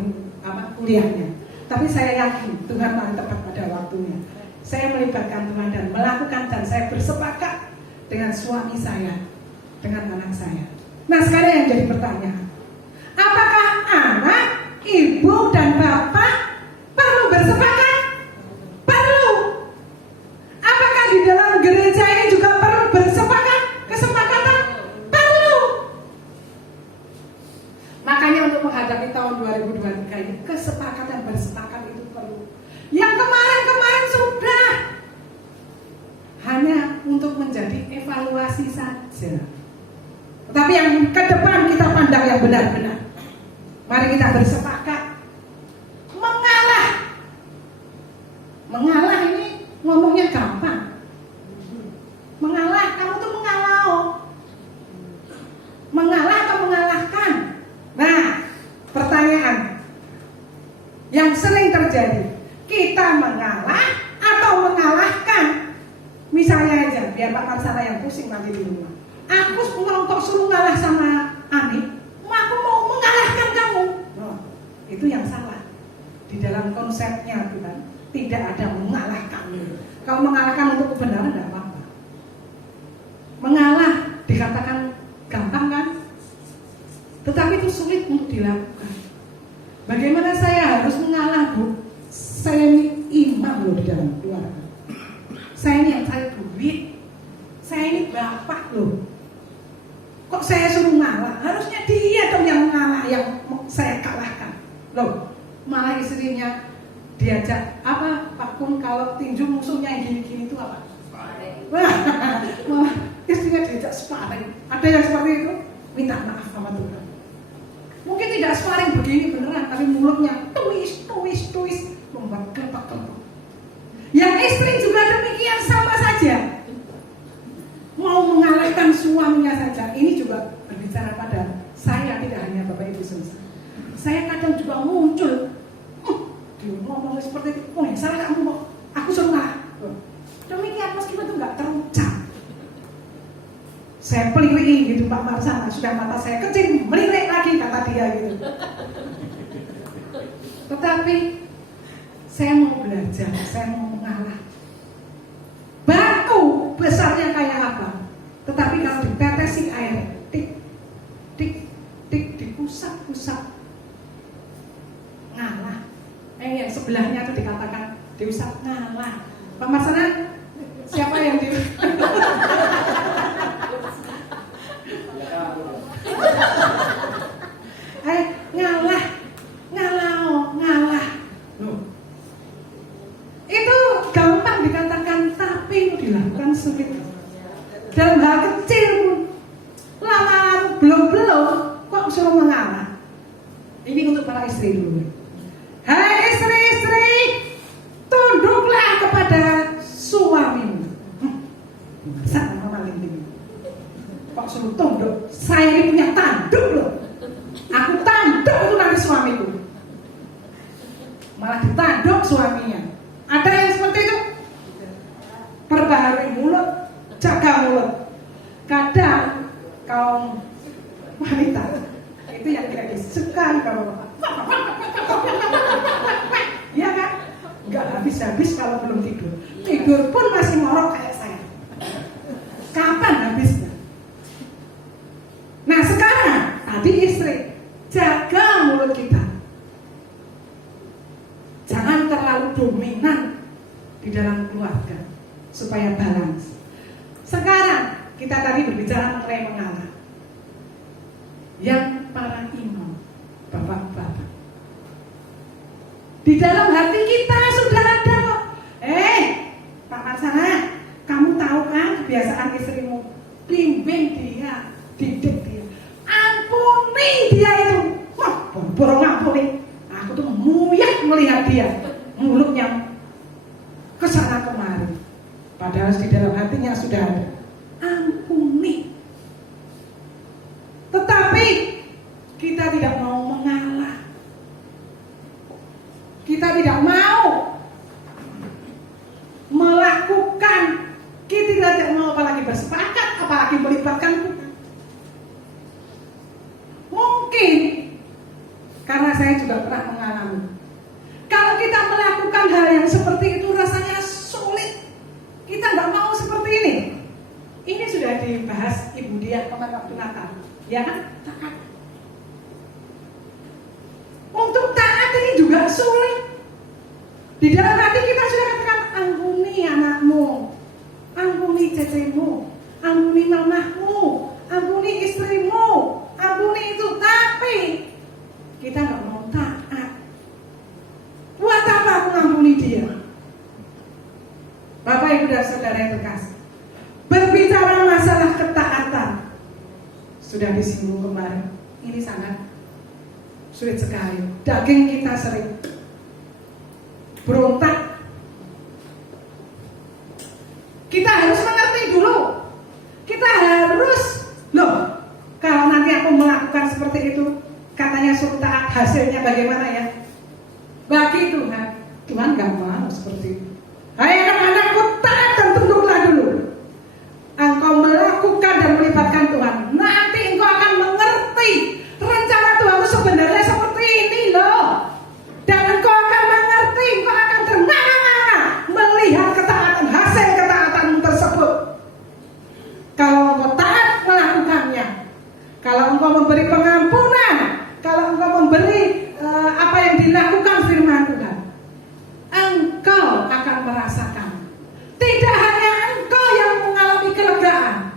kuliahnya. Tapi saya yakin Tuhan paling tepat pada waktunya. Saya melibatkan Tuhan dan melakukan, dan saya bersepakat dengan suami saya, dengan anak saya. Nah sekarang yang jadi pertanyaan, apakah anak, ibu dan bapak perlu bersepakat? Perlu. Apakah di dalam gereja ini juga perlu bersepakat? Kesepakatan? Perlu. Makanya untuk menghadapi tahun 2023 ini, kesepakatan bersepakat itu perlu. Yang kemarin-kemarin sudah hanya untuk menjadi evaluasi saja. Tetapi yang ke depan kita pandang yang benar-benar. Mari kita bersepakat mengalah. Mengalah ini ngomongnya gampang. Mengalah, kamu tuh mengalah. Mengalah atau mengalahkan? Nah, pertanyaan yang sering terjadi, kita mengalah atau mengalahkan? Misalnya aja, biar Pak Marsana yang pusing nanti di rumah. Aku kok suruh ngalah sama Ani, aku mau mengalahkan kamu. Oh, itu yang salah. Di dalam konsepnya Tuhan tidak ada mengalahkan. Kalau mengalahkan untuk kebenaran tidak apa-apa. Mengalah dikatakan gampang kan? Tetapi itu sulit untuk dilakukan. Bagaimana saya harus mengalah, Bu? Saya ini imam loh di dalam keluarga. Saya ini yang cari duit. Saya ini bapak loh. Kok saya suruh ngalah? Harusnya dia dong yang mengalah, yang saya kalahkan. Loh, malah istrinya diajak apa? Pak Kun, kalau tinju musuhnya yang gini-gini itu apa? Malah istrinya diajak sparring. Ada yang seperti itu? Minta maaf sama Tuhan. Mungkin tidak sparring begini beneran, tapi mulutnya tuis, membuat kelepek-kelepek. Yang istri juga demikian, sama saja. Mau mengalahkan suaminya saja. Ini juga berbicara pada saya, tidak hanya Bapak Ibu semua. Saya kadang juga muncul, dia ngomong seperti itu. Oh ya salah kamu, aku suruh ngalah. Demikian meskipun itu nggak terucap. Saya peliri gitu Pak Marsana, sudah mata saya kecil, melirik lagi kata dia gitu. Tetapi saya mau belajar, saya mau mengalah. Batu besarnya kayak apa? Tetapi kalau ditetesi air, tik, diusap-usap, ngalah. Yang sebelahnya itu dikatakan diusap ngalah. Pak Marsana, siapa yang di? ngalah. Itu gampang dikatakan, tapi dilakukan sulit. Dalam hal kecil pun, lama belum kok kok suruh mengalah? Ini untuk para istri dulu. Hai istri-istri, tunduklah kepada suamimu. Masa mama linting? Kok suruh tunduk? Saya ini punya tanduk loh. Aku tanduk itu nanti suamiku. Malah ditanduk suaminya. Ada yang seperti itu? Perbaharui mulut, jaga mulut. Kadang kaum wanita itu yang tidak disukai kalau ya kan? Nggak habis-habis kalau belum tidur. Tidur pun masih ngorok kayak saya. Kapan habisnya? Nah sekarang tadi istri, jaga mulut kita. Jangan terlalu dominan di dalam keluarga supaya balance. Sekarang kita tadi berbicara mengenai mengalah. Yang para imam, bapak-bapak, di dalam hati kita sudah ada kok. Pak Marsana, kamu tahu kan kebiasaan istrimu? Bimbing dia, didik dia, ampuni dia itu. Wah, borong ampuni. Aku tuh muyak melihat dia, mulutnya kesana kemari. Padahal di dalam hatinya sudah ada ampuni. Tetapi kita tidak mau mengalah. Kita tidak mau melakukan. Kita tidak mau apalagi bersepakat, apalagi melibatkan Tuhan. Mungkin karena saya juga pernah mengalami. Kalau kita melakukan hal yang seperti itu rasanya sulit. Kita nggak mau seperti ini. Ini sudah dibahas Ibu Dia kemarin waktu Natal. Ya kan? Taat. Untuk taat ini juga sulit. Di dalam hati kita sudah katakan, ampuni anakmu, ampuni cecemu, ampuni mamahmu, ampuni istrimu, ampuni itu. Tapi kita nggak mau taat. Buat apa aku ngampuni dia? Bapak Ibu dan Saudara yang terkasih, berbicara masalah ketaatan sudah disinggung kemarin. Ini sangat sulit sekali. Daging kita sering berontak. Kita harus mengerti dulu. Kita harus, loh, kalau nanti aku melakukan seperti itu, katanya suruh taat, hasilnya bagaimana ya? Bagi Tuhan, Tuhan gak mau seperti itu. Hai anak-anakku, taat dan tunduklah dulu. Engkau melakukan dan melibatkan Tuhan, nanti engkau akan mengerti rencana Tuhan itu sebenarnya seperti ini loh. Dan engkau akan mengerti, engkau akan ternganga-nganga melihat ketaatan, hasil ketaatanmu tersebut. Kalau engkau taat melakukannya, kalau engkau memberi pengampunan, kalau engkau memberi apa yang dilakukan firman Tuhan, engkau akan merasakan. Tidak hanya engkau yang mengalami kelegaan,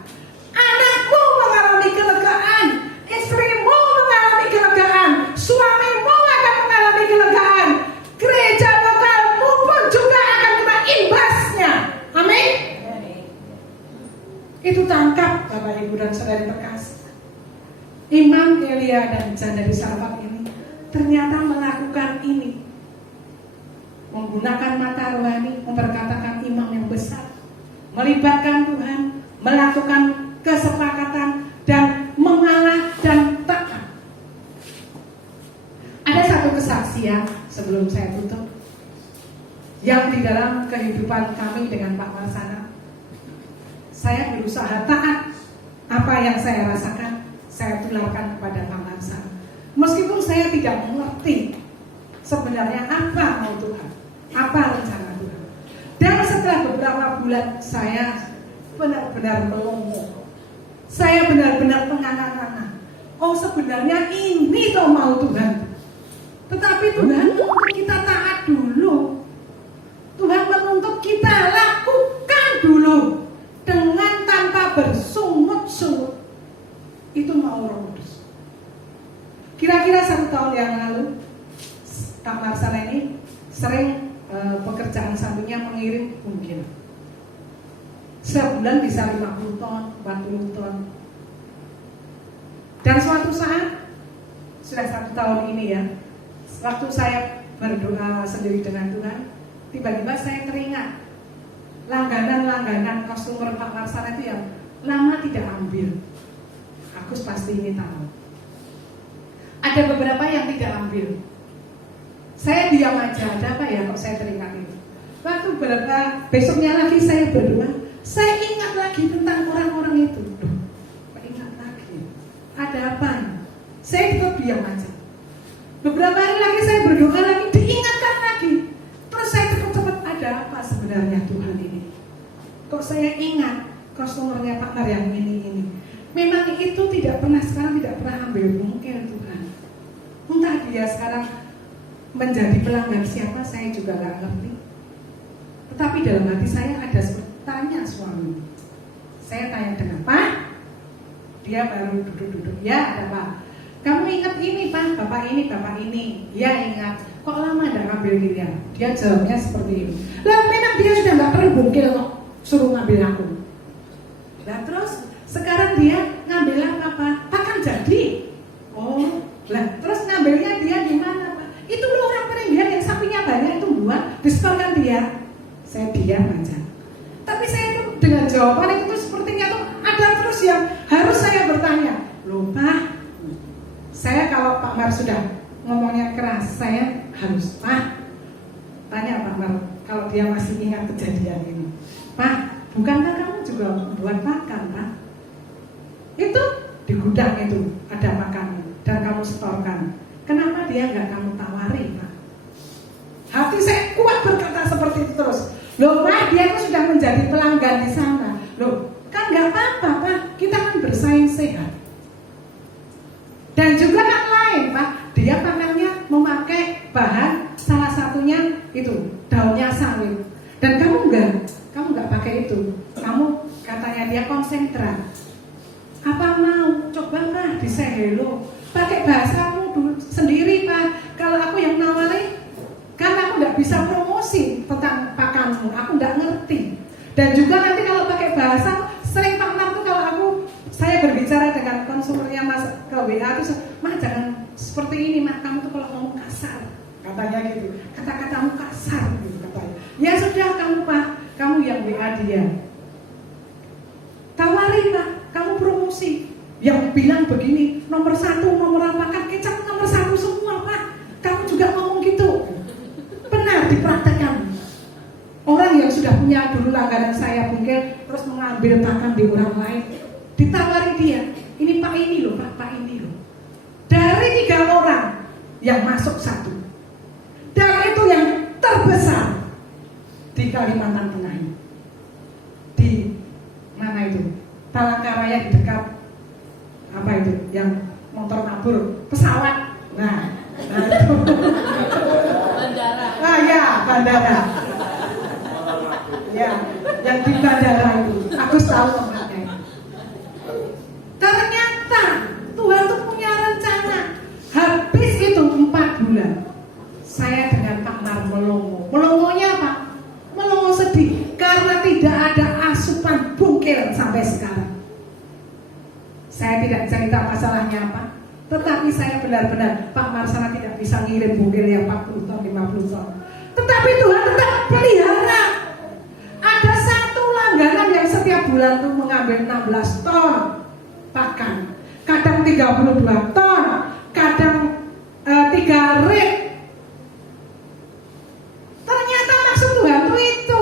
anakmu mengalami kelegaan, istrimu mengalami kelegaan, suamimu akan mengalami kelegaan, gereja lokalmu pun juga akan kena imbasnya. Amin. Itu tangkap Bapak Ibu dan Saudara terkasih. Imam Elia dan janda di Sarfat ini ternyata melakukan ini, menggunakan mata rohani, memperkatakan imam yang besar, melibatkan Tuhan, melakukan kesepakatan dan mengalah dan taat. Ada satu kesaksian sebelum saya tutup, yang di dalam kehidupan kami dengan Pak Marsana, saya berusaha taat. Apa yang saya rasakan, saya tularkan kepada Pak Marsana. Meskipun saya tidak mengerti sebenarnya apa mau Tuhan, apa rencana Tuhan. Dan setelah beberapa bulan saya benar-benar melongo. Saya benar-benar menganga-nganga. Oh sebenarnya ini toh mau Tuhan. Tetapi Tuhan menuntut kita taat dulu. Tuhan menuntut kita lakukan dulu dengan tanpa bersungut-sungut. Itu mau Roh Kudus. Kira-kira 1 tahun yang lalu, Kak Marsana ini sering pekerjaan sampingnya mengirim mungkin sebulan bisa 50 ton, 40 ton. Dan suatu saat sudah 1 tahun ini ya. Waktu saya berdoa sendiri dengan Tuhan, tiba-tiba saya teringat langganan customer Pak Marsana itu yang lama tidak ambil. Agus pasti ini tahu. Ada beberapa yang tidak ambil. Saya diam aja, ada apa ya kok saya teringat itu. Waktu besoknya lagi saya berdoa, saya ingat lagi tentang orang-orang itu. Duh, kok ingat lagi? Ada apa? Saya tetap diam aja. Beberapa hari lagi saya berdoa lagi, diingatkan lagi. Terus saya cepat-cepat, ada apa sebenarnya Tuhan ini? Kok saya ingat customernya Pak Mar yang ini. Memang itu sekarang tidak pernah ambil bungkil Tuhan. Entah dia sekarang menjadi pelanggan siapa, saya juga gak ngerti. Tetapi dalam hati saya ada tanya suami. Saya tanya dengan Pak, dia baru duduk-duduk. Ya ada Pak, kamu ingat ini Pak, bapak ini. Ya ingat. Kok lama gak ngambil dia? Dia jawabnya seperti ini. Lah memang dia sudah gak perlu bungkil kok, suruh ngambil aku. Nah terus sekarang dia ngambil apa Pak? Pak kan jadi. Oh, lah terus ngambilnya dia di mana Pak? Itu loh orang peninggian yang sapinya banyak itu buat disetorkan dia. Saya diam aja. Tapi saya itu dengan jawaban itu sepertinya tuh ada terus yang harus saya bertanya. Loh Pak, saya kalau Pak Mar sudah ngomongnya keras, saya harus Pak tanya Pak Mar kalau dia masih ingat kejadian ini. Pak, bukankah kamu juga buat makan Pak? Itu di gudang itu ada makannya dan kamu setorkan. Kenapa dia nggak kamu tawari Pak? Hati saya kuat berkata seperti itu terus. Loh Pak, dia itu sudah menjadi pelanggan di sana. Loh, kan nggak apa-apa Pak, kita kan bersaing sehat. Dan juga yang lain Pak, dia makannya memakai bahan salah satunya itu daunnya sawit. Dan kamu nggak pakai itu. Kamu katanya dia konsentrat. Apa mau coba Pak di Sehelo pakai bahasamu dulu sendiri Pak. Kalau aku yang nawari, kan aku nggak bisa promosi tentang pakanmu, aku nggak ngerti. Dan juga nanti kalau pakai bahasa, sering Pak Mar tuh kalau saya berbicara dengan konsumernya Mas ke WA itu, Mas jangan seperti ini Mas, kamu tuh kalau ngomong kasar, katanya gitu, kata-katamu kasar gitu katanya. Ya sudah kamu Pak, kamu yang WA dia, tawari Pak, kamu promosi. Yang bilang begini, nomor 1, nomor apa kan kecap nomor 1 semua Pak. Kamu juga ngomong gitu. Benar dipraktekkan. Orang yang sudah punya dulu langganan saya mungkin terus mengambil pakan di orang lain, ditawari dia, ini Pak ini loh Pak ini loh. Dari 3 orang yang masuk 1, dan itu yang terbesar di Kalimantan Tengah ini. Di mana itu? Palangkaraya di dekat apa itu? Yang motor nabur pesawat. Nah itu. Bandara. Ah ya, bandara. Ya, yang di bandara itu. Aku tahu tempatnya. Ternyata Tuhan tuh punya rencana. Habis itu 4 bulan, saya dengan Pak Mar melongo. Melongonya apa? Melongo sedih karena tidak ada asupan bungkil sampai sekarang. Saya tidak cerita masalahnya apa, tetapi saya benar-benar Pak Marsana tidak bisa ngirim bungkil yang 40 ton, 50 ton. Tetapi Tuhan tetap pelihara. Ada 1 langganan yang setiap bulan tuh mengambil 16 ton pakan, kadang 32 ton, kadang 3 rit. Ternyata maksud Tuhan tuh itu.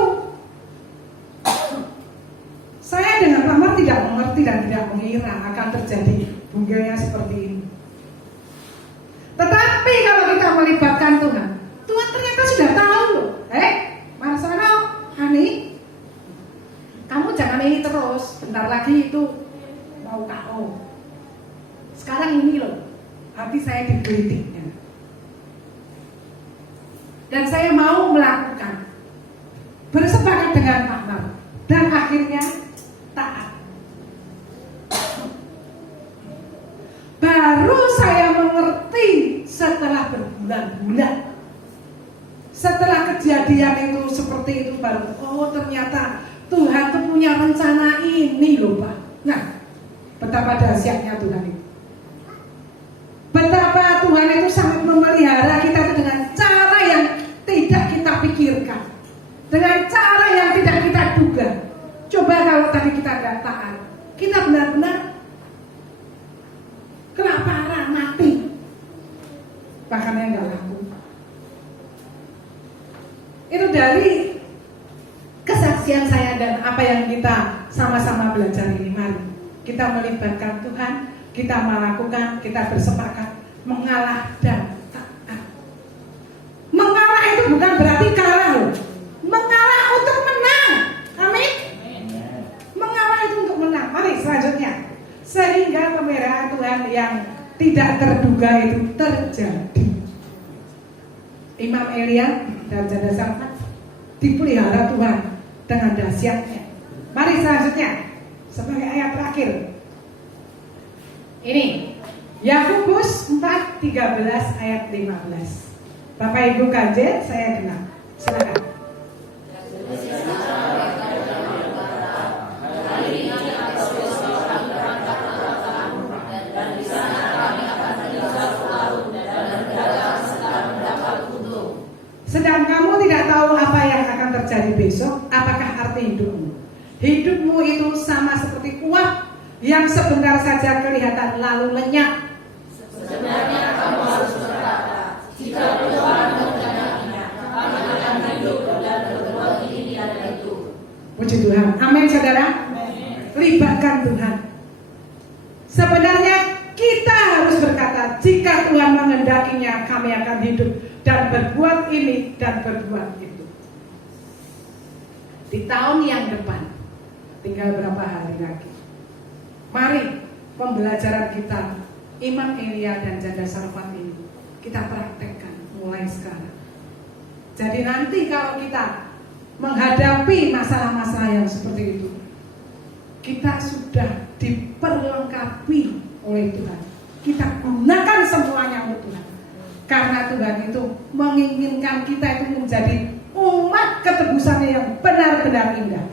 Saya dengan Pak Mar tidak mengerti dan tidak mengira akan terjadi bungkilnya seperti ini. Tetapi kalau kita melibatkan Tuhan, Tuhan ternyata sudah tahu loh. Marsana, Hani, kamu jangan ini terus. Bentar lagi itu mau KO. Sekarang ini loh, hati saya digelitiknya. Dan saya mau melakukan, bersepakat dengan Pak Mar, dan akhirnya taat. Baru saya mengerti setelah berbulan-bulan. Setelah kejadian itu seperti itu baru, oh ternyata Tuhan tuh punya rencana ini loh Pak. Nah, betapa dahsyatnya Tuhan itu. Betapa Tuhan itu sangat memelihara kita itu dengan cara yang tidak kita pikirkan, dengan cara yang tidak kita duga. Coba kalau tadi kita tidak taat, kita benar-benar kelaparan, mati, bahkan yang nggak laku. Itu dari kesaksian saya dan apa yang kita sama-sama belajar ini. Mari kita melibatkan Tuhan, kita melakukan, kita bersepakat mengalah dan taat. Mengalah itu bukan berarti kalah loh. Mengalah untuk menang. Amin. Mengalah itu untuk menang. Mari selanjutnya. Sehingga pemeliharaan Tuhan yang tidak terduga itu terjadi. Imam Elia dan Janda Safat dipelihara Tuhan dengan dahsyatnya. Mari selanjutnya sebagai ayat terakhir. Ini Yakobus 4:13 ayat 15. Bapak Ibu kajian saya dengar. Silakan. Sedang kamu tidak tahu apa yang akan terjadi besok. Apakah arti hidupmu? Hidupmu itu sama seperti uap yang sebentar saja kelihatan lalu lenyap. Sebenarnya kamu harus berkata, jika Tuhan mengkenakinya, kami akan hidup dan berbuat ini dan itu. Puji Tuhan. Amin saudara. Libatkan Tuhan. Sebenarnya kita harus berkata, jika Tuhan menghendakinya, kami akan hidup dan berbuat ini dan berbuat itu. Di tahun yang depan, tinggal berapa hari lagi. Mari pembelajaran kita Imam Elia dan Janda Safat ini kita praktekkan mulai sekarang. Jadi nanti kalau kita menghadapi masalah-masalah yang seperti itu, kita sudah diperlengkapi oleh Tuhan. Kita gunakan semuanya untuk Tuhan. Karena Tuhan itu menginginkan kita itu menjadi umat ketebusannya yang benar-benar indah.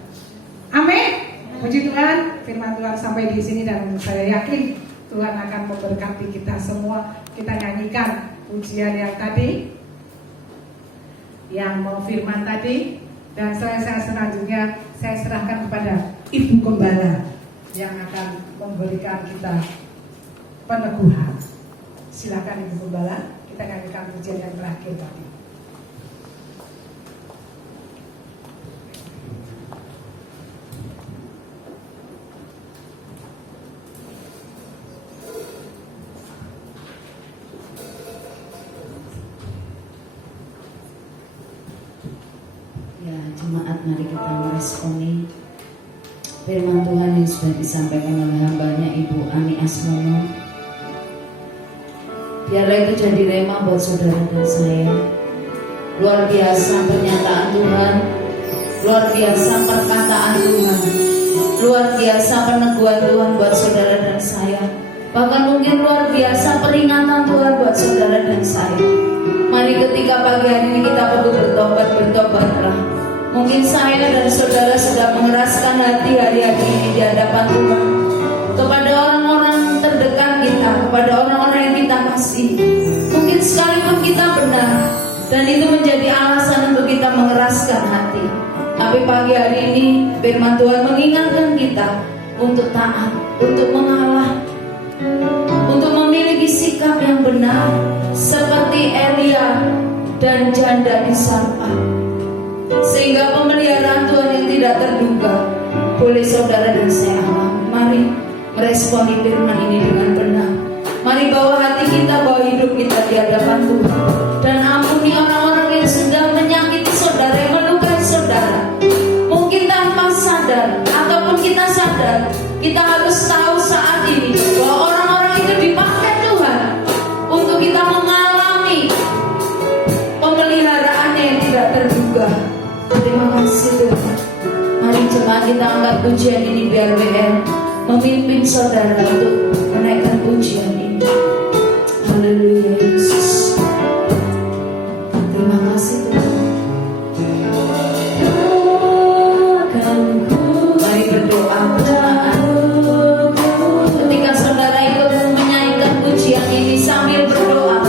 Amin. Puji Tuhan, firman Tuhan sampai di sini dan saya yakin Tuhan akan memberkati kita semua. Kita nyanyikan pujian yang tadi, yang mau firman tadi, dan selanjutnya saya serahkan kepada Ibu Gembala yang akan memberikan kita peneguhan. Silakan Ibu Gembala, kita nyanyikan pujian yang terakhir tadi. Ya, jemaat, mari kita meresponi firman Tuhan yang sudah disampaikan oleh hambanya Ibu Ani Asmono. Biarlah itu jadi rema buat saudara dan saya. Luar biasa pernyataan Tuhan, luar biasa perkataan Tuhan, luar biasa peneguhan Tuhan buat saudara dan saya. Bahkan mungkin luar biasa peringatan Tuhan buat saudara dan saya. Mari ketika pagi hari ini kita perlu bertobatlah. Mungkin saya dan saudara sudah mengeraskan hati hari-hari ini di hadapan Tuhan kepada orang-orang terdekat kita, kepada orang-orang yang kita kasih. Mungkin sekalipun kita benar, dan itu menjadi alasan untuk kita mengeraskan hati. Tapi pagi hari ini firman Tuhan mengingatkan kita untuk taat, untuk mengalah, untuk memiliki sikap yang benar seperti Elia dan janda di Sarfat, sehingga pemeliharaan Tuhan yang tidak terduga boleh saudara dan saya alami. Mari meresponi firman ini dengan benar. Mari bawa hati kita, bawa hidup kita di hadapan Tuhan, dan ampuni orang-orang yang sudah menyakiti saudara, yang melukai saudara. Mungkin tanpa sadar ataupun kita sadar, kita harus tahu saat ini bahwa orang-orang itu dipakai Tuhan untuk kita mengalami pemeliharaannya yang tidak terduga. Terima kasih Tuhan. Mari jemaat kita angkat pujian ini biar WL memimpin saudara untuk menaikkan pujian ini. Haleluya Yesus. Terima kasih Tuhan. Mari berdoa jemaat. Ketika saudara ikut menyanyikan pujian ini sambil berdoa,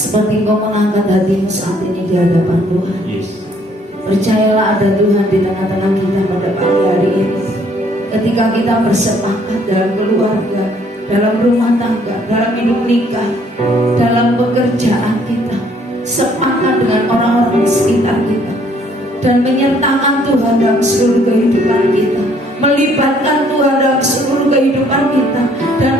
Seperti Engkau mengangkat hatimu saat ini di hadapan Tuhan. Yes. Percayalah ada Tuhan di tengah-tengah kita pada pagi hari ini. Ketika kita bersepakat dalam keluarga, dalam rumah tangga, dalam hidup nikah, dalam pekerjaan kita, sepakat dengan orang-orang di sekitar kita, dan menyertakan Tuhan dalam seluruh kehidupan kita, melibatkan Tuhan dalam seluruh kehidupan kita, dan